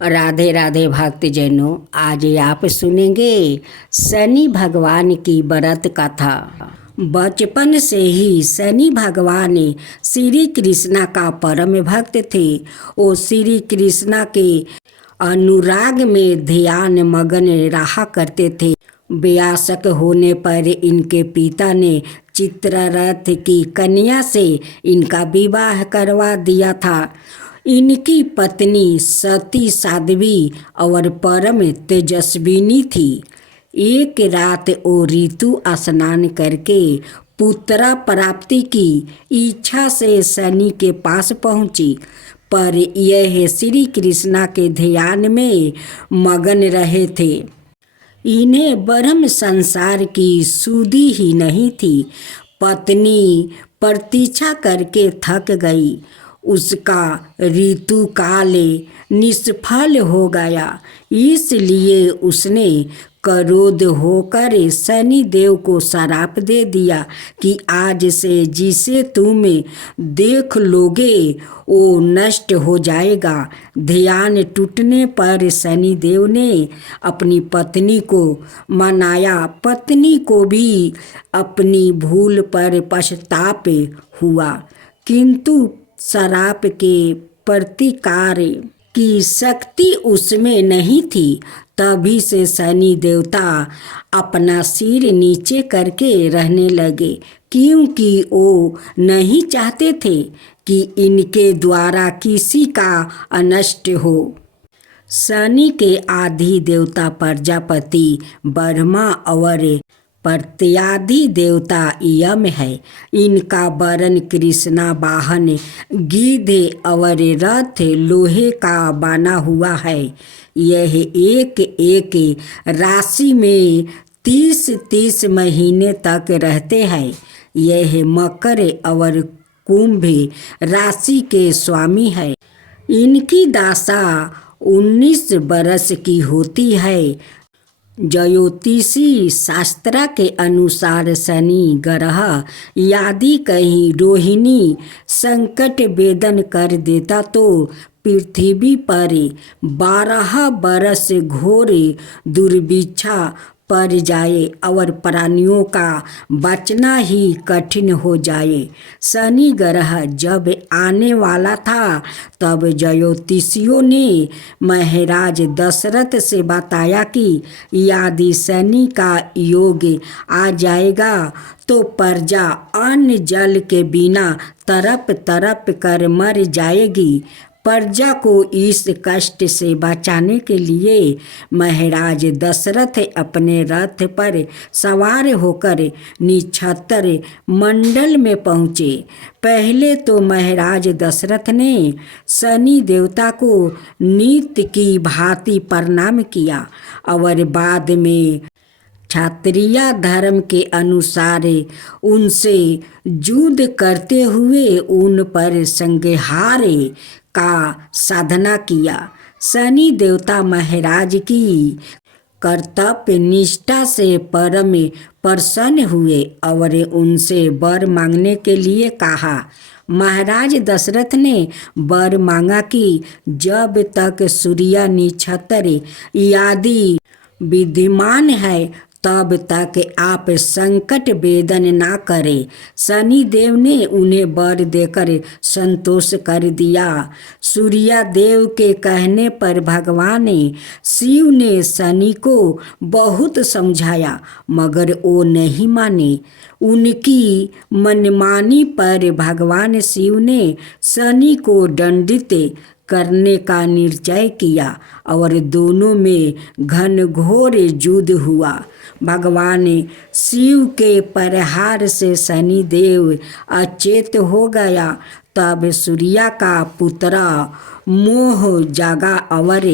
राधे राधे भक्तजनों, आज आप सुनेंगे शनि भगवान की व्रत कथा। बचपन से ही शनि भगवान श्री कृष्णा का परम भक्त थे। वो श्री कृष्णा के अनुराग में ध्यान मगन रहा करते थे। वयस्क होने पर इनके पिता ने चित्ररथ की कन्या से इनका विवाह करवा दिया था। इनकी पत्नी सती साध्वी और परम तेजस्विनी थी। एक रात वो ऋतु स्नान करके पुत्र प्राप्ति की इच्छा से शनि के पास पहुंची, पर यह श्री कृष्णा के ध्यान में मगन रहे थे। इन्हें ब्रह्म संसार की सुधि ही नहीं थी। पत्नी प्रतीक्षा करके थक गई। उसका ऋतु काल निष्फल हो गया, इसलिए उसने क्रोध होकर शनि देव को श्राप दे दिया कि आज से जिसे तुम देख लोगे वो नष्ट हो जाएगा। ध्यान टूटने पर शनि देव ने अपनी पत्नी को मनाया। पत्नी को भी अपनी भूल पर पछताप हुआ, किंतु श्राप के प्रतिकार की शक्ति उसमें नहीं थी। तभी से शनि देवता अपना सिर नीचे करके रहने लगे, क्योंकि वो नहीं चाहते थे कि इनके द्वारा किसी का अनष्ट हो। शनि के आदि देवता प्रजापति ब्रह्मा और प्रत्यादि देवता यम है। इनका वर्ण कृष्णा वाहन गिद्ध और रथ लोहे का बना हुआ है। यह एक एक राशि में 30-30 महीने तक रहते हैं। यह मकर और कुंभ राशि के स्वामी है। इनकी दशा 19 वर्ष की होती है। ज्योतिषी शास्त्र के अनुसार शनि ग्रह यदि कहीं रोहिणी संकट वेदन कर देता तो पृथ्वी पर 12 वर्ष घोर दुर्भिक्षा पड़ जाए और प्राणियों का बचना ही कठिन हो जाए। शनि ग्रह जब आने वाला था तब ज्योतिषियों ने महाराज दशरथ से बताया कि यदि शनि का योग आ जाएगा तो प्रजा अन्न जल के बिना तड़प तड़प कर मर जाएगी। प्रजा को इस कष्ट से बचाने के लिए महाराज दशरथ अपने रथ पर सवार होकर निछत्र मंडल में पहुँचे। पहले तो महाराज दशरथ ने शनि देवता को नित्य की भांति प्रणाम किया और बाद में क्षत्रिय धर्म के अनुसार उनसे युद्ध करते हुए उन पर संहार का साधना किया। शनि देवता महाराज की कर्तव्य निष्ठा से परम प्रसन्न हुए और उनसे वर मांगने के लिए कहा। महाराज दशरथ ने वर मांगा कि जब तक सूर्य नक्षत्र आदि विद्यमान है तब तक आप संकट वेदन ना करें। शनि देव ने उन्हें वर देकर संतोष कर दिया। सूर्य देव के कहने पर भगवान शिव ने शनि को बहुत समझाया, मगर वो नहीं माने। उनकी मनमानी पर भगवान शिव ने शनि को दंडित करने का निश्चय किया और दोनों में घनघोर युद्ध हुआ। भगवान शिव के प्रहार से शनि देव अचेत हो गया। तब सूर्य का पुत्र मोह जागा और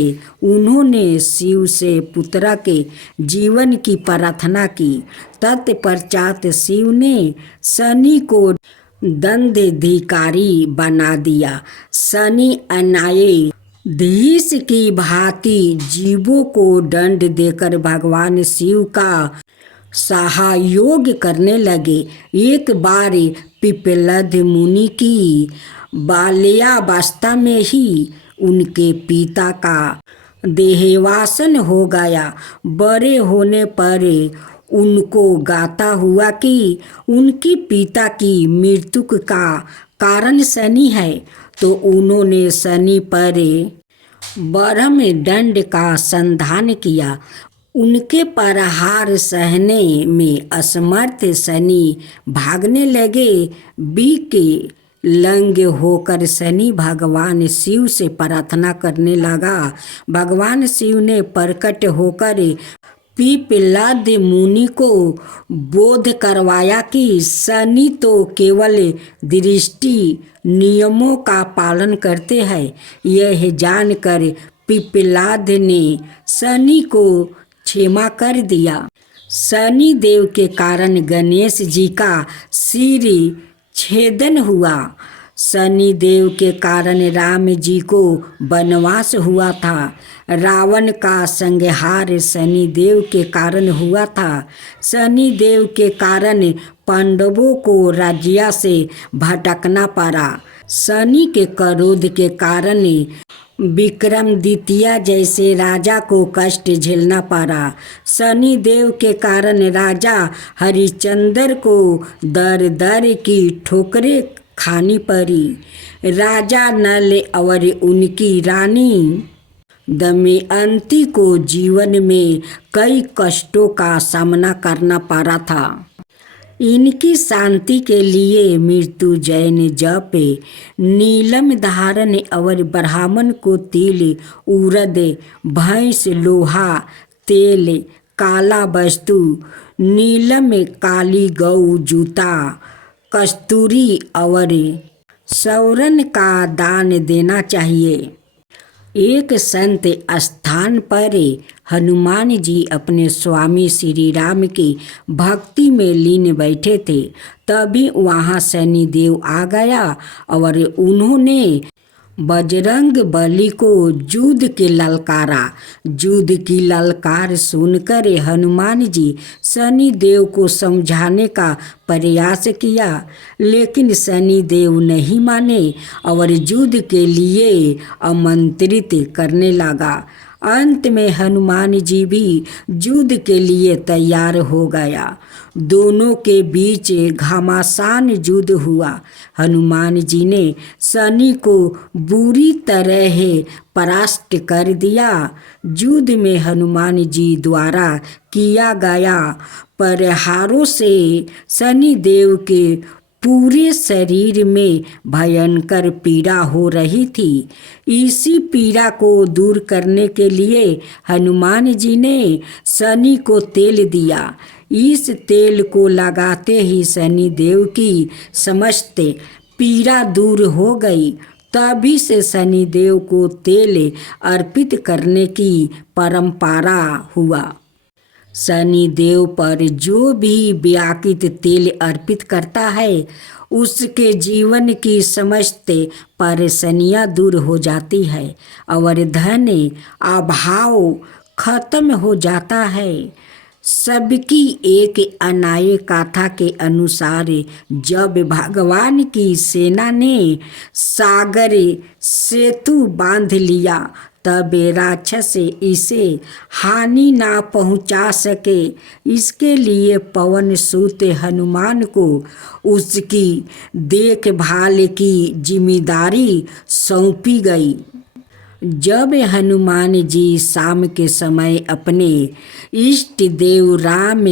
उन्होंने शिव से पुत्र के जीवन की प्रार्थना की। तत्पश्चात शिव ने शनि को दंडाधिकारी बना दिया। शनि न्यायाधीश की भांति जीवों को दंड देकर भगवान शिव का सहयोग करने लगे। एक बार पिप्पलद मुनि की बाल्यावस्था में ही उनके पिता का देहवासन हो गया। बड़े होने पर उनको गाता हुआ कि उनकी पिता की मृत्यु का कारण शनि है, तो उन्होंने शनि पर ब्रह्म दंड का संधान किया। उनके प्रहार सहने में असमर्थ शनि भागने लगे। विकलांग होकर शनि भगवान शिव से प्रार्थना करने लगा। भगवान शिव ने प्रकट होकर पिप्पलाद मुनि को बोध करवाया कि शनि तो केवल दृष्टि नियमों का पालन करते हैं। यह जानकर पिप्पलाद ने शनि को क्षमा कर दिया। शनि देव के कारण गणेश जी का सिर छेदन हुआ। शनि देव के कारण राम जी को वनवास हुआ था। रावण का संहार शनि देव के कारण हुआ था। शनि देव के कारण पांडवों को राज्य से भटकना पड़ा। शनि के क्रोध के कारण विक्रमादित्य जैसे राजा को कष्ट झेलना पड़ा। शनि देव के कारण राजा हरिश्चंद्र को दर दर की ठोकरें खानी पड़ी। राजा नल और उनकी रानी दमयंती को जीवन में कई कष्टों का सामना करना पड़ा था। इनकी शांति के लिए मृत्युंजय जप, नीलम धारण और ब्राह्मण को तिल, उड़द, भैंस लोहा, तेल, काला वस्तु, नीलम काली गौ जूता, कस्तूरी और स्वर्ण का दान देना चाहिए। एक संत स्थान पर हनुमान जी अपने स्वामी श्री राम की भक्ति में लीन बैठे थे। तभी वहाँ शनि देव आ गया और उन्होंने बजरंग बली को युद्ध के ललकारा। युद्ध की ललकार सुनकर हनुमान जी शनि देव को समझाने का प्रयास किया, लेकिन शनि देव नहीं माने और युद्ध के लिए आमंत्रित करने लगा। अंत में हनुमान जी भी युद्ध के लिए तैयार हो गया। दोनों के बीच घमासान युद्ध हुआ। हनुमान जी ने शनि को बुरी तरह परास्त कर दिया। युद्ध में हनुमान जी द्वारा किया गया प्रहारों से शनि देव के पूरे शरीर में भयंकर पीड़ा हो रही थी। इसी पीड़ा को दूर करने के लिए हनुमान जी ने शनि को तेल दिया। इस तेल को लगाते ही शनि देव की समस्त पीड़ा दूर हो गई। तभी से शनि देव को तेल अर्पित करने की परंपरा हुआ। शनि देव पर जो भी व्याकृत तेल अर्पित करता है, उसके जीवन की समस्त परेशानियां दूर हो जाती है और धन अभाव खत्म हो जाता है। सबकी एक अन्याय गाथा के अनुसार जब भगवान की सेना ने सागर सेतु बांध लिया, तब राक्षस इसे हानि ना पहुंचा सके। इसके लिए पवन सुत हनुमान को उसकी देखभाल की जिम्मेदारी सौंपी गई। जब हनुमान जी शाम के समय अपने इष्ट देव राम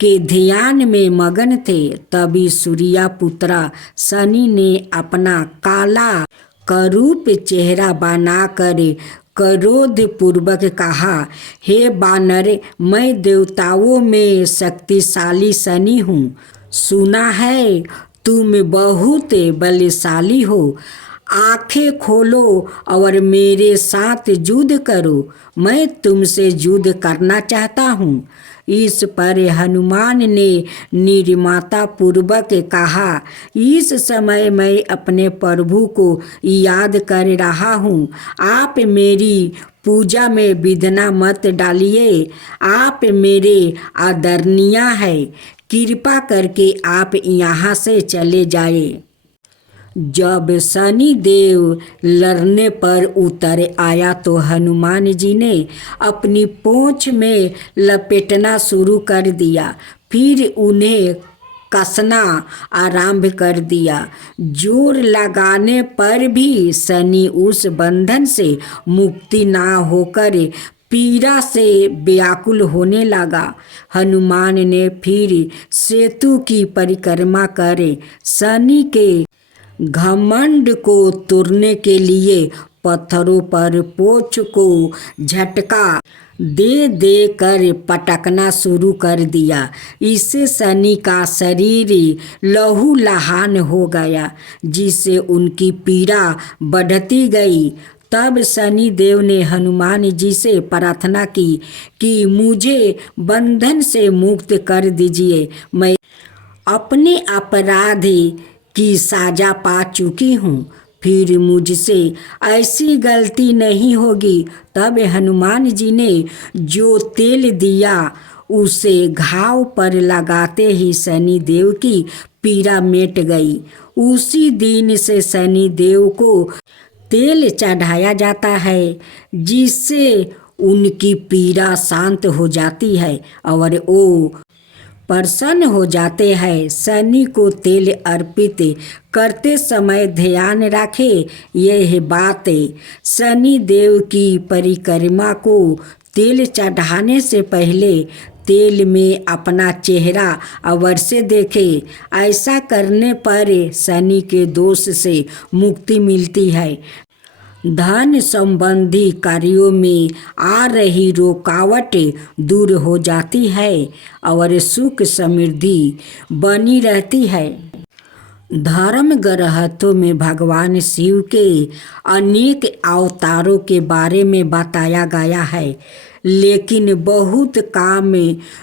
के ध्यान में मगन थे, तभी सूर्यपुत्र शनि ने अपना काला करूप चेहरा बनाकर क्रोध पूर्वक कहा, हे बानर, मैं देवताओं में शक्तिशाली शनि हूँ। सुना है तुम बहुत बलशाली हो। आंखें खोलो और मेरे साथ युद्ध करो। मैं तुमसे युद्ध करना चाहता हूँ। इस पर हनुमान ने निर्ममता पूर्वक कहा, इस समय मैं अपने प्रभु को याद कर रहा हूँ। आप मेरी पूजा में विघ्न मत डालिए। आप मेरे आदरणीय हैं। कृपा करके आप यहाँ से चले जाए। जब शनि देव लड़ने पर उतर आया तो हनुमान जी ने अपनी पूंछ में लपेटना शुरू कर दिया। फिर उन्हें कसना आरंभ कर दिया। जोर लगाने पर भी शनि उस बंधन से मुक्ति ना होकर पीड़ा से व्याकुल होने लगा। हनुमान ने फिर सेतु की परिक्रमा करे शनि के घमंड को तोड़ने के लिए पत्थरों पर पोछ को झटका दे दे कर पटकना शुरू कर दिया। इससे शनि का शरीर लहूलुहान हो गया, जिससे उनकी पीड़ा बढ़ती गई। तब शनि देव ने हनुमान जी से प्रार्थना की कि मुझे बंधन से मुक्त कर दीजिए। मैं अपने अपराध की सजा पा चुकी हूँ, फिर मुझसे ऐसी गलती नहीं होगी। तब हनुमान जी ने जो तेल दिया उसे घाव पर लगाते ही शनि देव की पीड़ा मिट गई। उसी दिन से शनि देव को तेल चढ़ाया जाता है, जिससे उनकी पीड़ा शांत हो जाती है और वो प्रसन्न हो जाते हैं। शनि को तेल अर्पित करते समय ध्यान रखें यह बात, शनि देव की परिक्रमा को तेल चढ़ाने से पहले तेल में अपना चेहरा अवश्य देखें। ऐसा करने पर शनि के दोष से मुक्ति मिलती है। धन संबंधी कार्यों में आ रही रुकावट दूर हो जाती है और सुख समृद्धि बनी रहती है। धर्म ग्रंथों में भगवान शिव के अनेक अवतारों के बारे में बताया गया है, लेकिन बहुत कम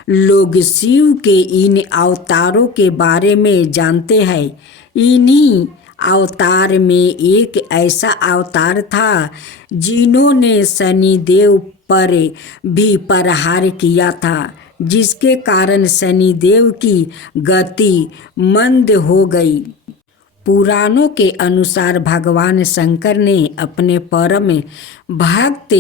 लोग शिव के इन अवतारों के बारे में जानते हैं। इन्हीं अवतार में एक ऐसा अवतार था जिन्होंने शनि देव पर भी प्रहार किया था, जिसके कारण शनि देव की गति मंद हो गई। पुराणों के अनुसार भगवान शंकर ने अपने परम भक्त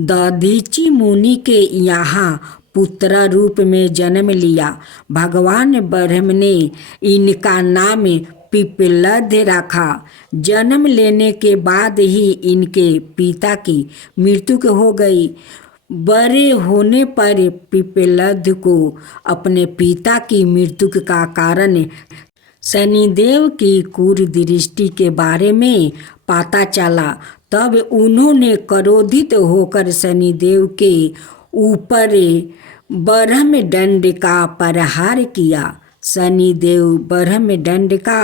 दधीचि मुनि के यहाँ पुत्र रूप में जन्म लिया। भगवान ब्रह्मा ने इनका नाम पिप्पलद रखा। जन्म लेने के बाद ही इनके पिता की मृत्यु हो गई। बड़े होने पर पिप्पलद को अपने पिता की मृत्यु का कारण शनिदेव की कुदृष्टि के बारे में पता चला। तब उन्होंने क्रोधित होकर शनिदेव के ऊपर ब्रह्मदंड का प्रहार किया। शनिदेव ब्रह्मदंड का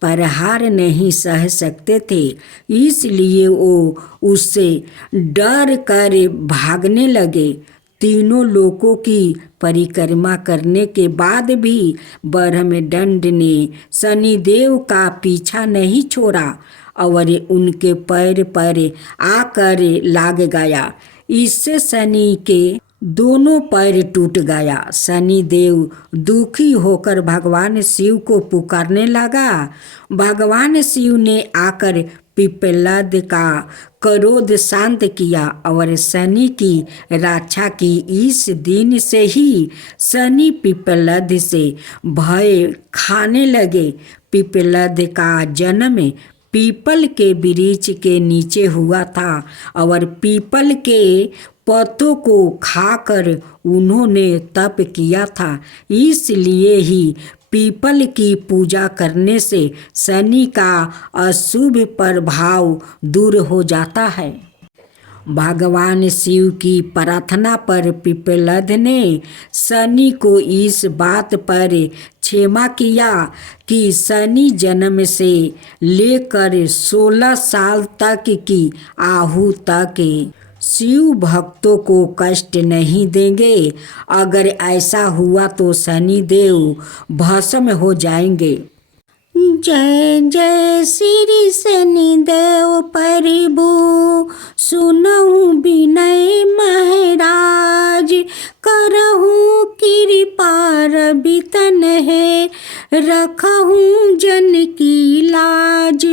प्रहार नहीं सह सकते थे, इसलिए वो उससे डर कर भागने लगे। तीनों लोकों की परिक्रमा करने के बाद भी ब्रह्मदंड ने शनिदेव का पीछा नहीं छोड़ा और उनके पैर पर आकर लाग गया। इससे शनि के दोनों पैर टूट गया। शनिदेव दुखी होकर भगवान शिव को पुकारने लगा। भगवान शिव ने आकर पिप्पलद का क्रोध शांत किया और शनि की रक्षा की। इस दिन से ही शनि पिप्पलद से भय खाने लगे। पिप्पलद का जन्म पीपल के वृक्ष के नीचे हुआ था और पीपल के पत्तों को खाकर उन्होंने तप किया था। इसलिए ही पीपल की पूजा करने से शनि का अशुभ प्रभाव दूर हो जाता है। भगवान शिव की प्रार्थना पर पिप्पलद ने शनि को इस बात पर क्षमा किया कि शनि जन्म से लेकर 16 साल तक की आयु तक शिव भक्तों को कष्ट नहीं देंगे। अगर ऐसा हुआ तो शनि देव भस्म हो जाएंगे। जय जय श्री शनिदेव प्रभु, सुनहु विनय महाराज, करहु कृपा रवि तन है, रखहु जन की लाज।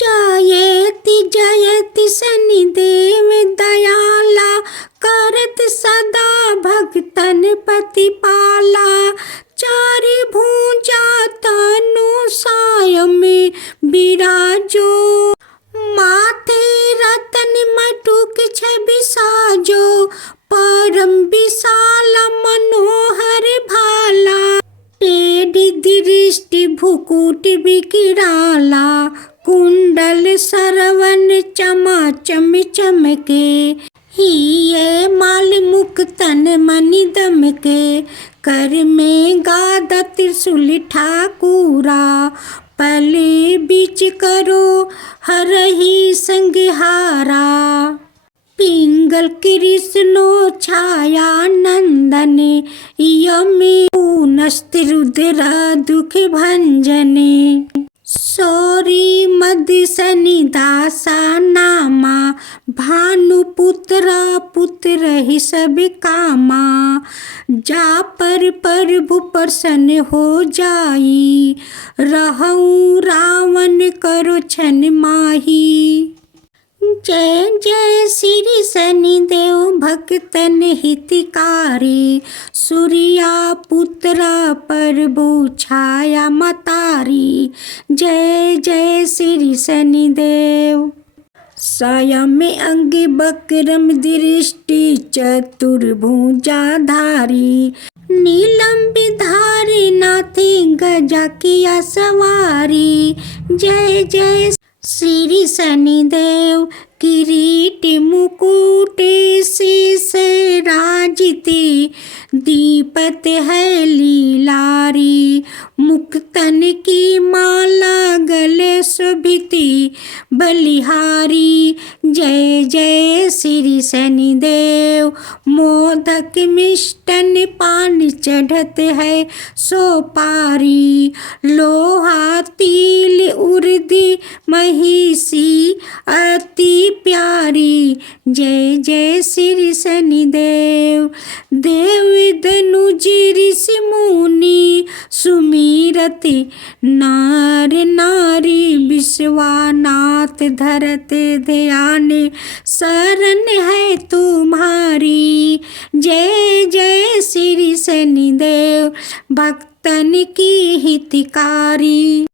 जयति जयति शनिदेव दयाला, करत सदा भक्तन प्रतिपाला। चारि भुजा तनु साय में विराजो, माथे रतन मटुक छवि साजो। परम विशाल मनोहर भाला, टेढ़ी दृष्टि भुकुट विकराला। कुंडल सरवन चमाचम चमके, हिये माल मुख तन मनि दमके। कर में गादा त्रिशूल ठाकुरा, पले बीच करो हरहि संहारा। पिंगल कृष्णो छाया नंदने, यमे नस्ति रुद्र दुख भंजने। सौरी मद शनि दासा नामा, भानुपुत्र पुत्र ही सब कामा। जा पर प्रभु प्रसन्न हो जाई, रहऊं रावण करो छन माही। जय जय श्री शनिदेव भक्तन हितकारी, सूर्या पुत्र प्रभु छाया मतारी। जय जय श्री शनिदेव। स्वयं अंग बक्रम दृष्टि चतुर्भुजाधारी, नीलम विधारी नाथे गजा किया सवारी। जय जय श्री शनिदेव। किरीट मुकुट शीस राजिते, दीपत है लीलारी। मुक्तन की माला गले शोभिती बलिहारी। जय जय श्री शनिदेव। मोदक मिष्टन पान चढ़त है सोपारी, लोहा तिल उर्दी महिषी अति प्यारी। जय जय श्री शनिदेव। देव धनुज ऋषि मुनि सुमिरति, नार नारी विश्वनाथ धरत ध्यान। शरण है तुम्हारी। जय जय श्री शनिदेव, भक्तन की हितकारी।